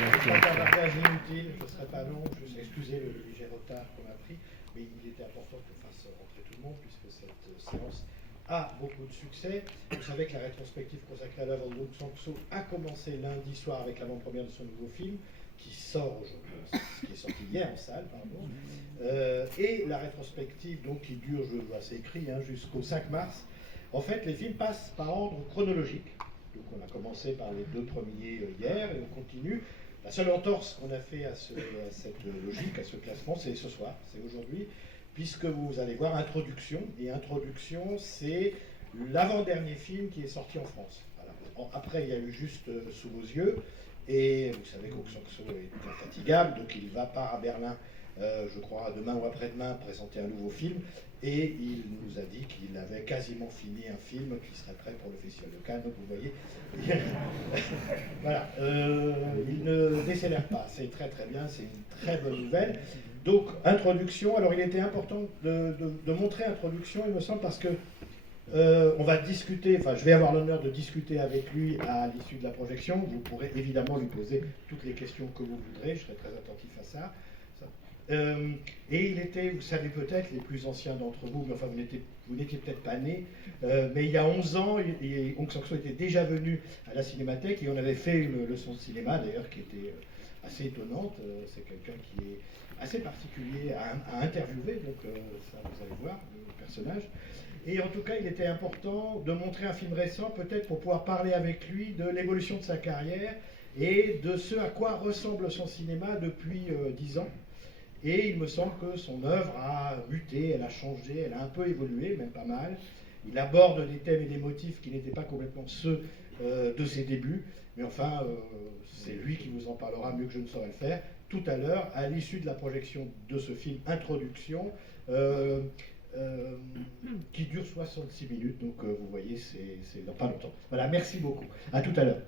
pas faire un voyage inutile, ce ne serait pas long, juste excusez le léger retard qu'on a pris, mais il était important qu'on fasse rentrer tout le monde puisque cette séance a beaucoup de succès. Vous savez que la rétrospective consacrée à l'œuvre de Aung San Suu a commencé lundi soir avec l'avant-première de son nouveau film, qui sort aujourd'hui, qui est sorti hier en salle, pardon, et la rétrospective donc, qui dure, je vois, c'est écrit, jusqu'au 5 mars. En fait, les films passent par ordre chronologique. Donc on a commencé par les 2 premiers hier et on continue. La seule entorse qu'on a fait à cette logique, à ce classement, c'est ce soir, c'est aujourd'hui, puisque vous allez voir Introduction. Et Introduction, c'est l'avant-dernier film qui est sorti en France. Voilà. Après, il y a eu juste Sous vos yeux. Et vous savez qu'Aung San Suu est infatigable, donc il va part à Berlin, je crois, demain ou après-demain, présenter un nouveau film. Et il nous a dit qu'il avait quasiment fini un film qui serait prêt pour le Festival de Cannes. Donc vous voyez, voilà, il ne décélère pas. C'est très très bien, c'est une très bonne nouvelle. Donc, Introduction. Alors il était important de montrer Introduction, il me semble, parce que on va discuter, enfin je vais avoir l'honneur de discuter avec lui à l'issue de la projection. Vous pourrez évidemment lui poser toutes les questions que vous voudrez, je serai très attentif à ça. Et il était, vous savez peut-être, les plus anciens d'entre vous, mais enfin vous n'étiez peut-être pas nés, mais il y a 11 ans, Aung San Suu était déjà venu à la Cinémathèque et on avait fait une leçon de cinéma d'ailleurs qui était assez étonnante. C'est quelqu'un qui est assez particulier à interviewer, donc ça vous allez voir, le personnage. Et en tout cas, il était important de montrer un film récent, peut-être pour pouvoir parler avec lui de l'évolution de sa carrière et de ce à quoi ressemble son cinéma depuis 10 ans. Et il me semble que son œuvre a muté, elle a changé, elle a un peu évolué, même pas mal. Il aborde des thèmes et des motifs qui n'étaient pas complètement ceux de ses débuts. Mais enfin, c'est lui qui vous en parlera mieux que je ne saurais le faire tout à l'heure, à l'issue de la projection de ce film Introduction. Qui dure 66 minutes, donc vous voyez, c'est dans pas longtemps. Voilà, merci beaucoup. À tout à l'heure.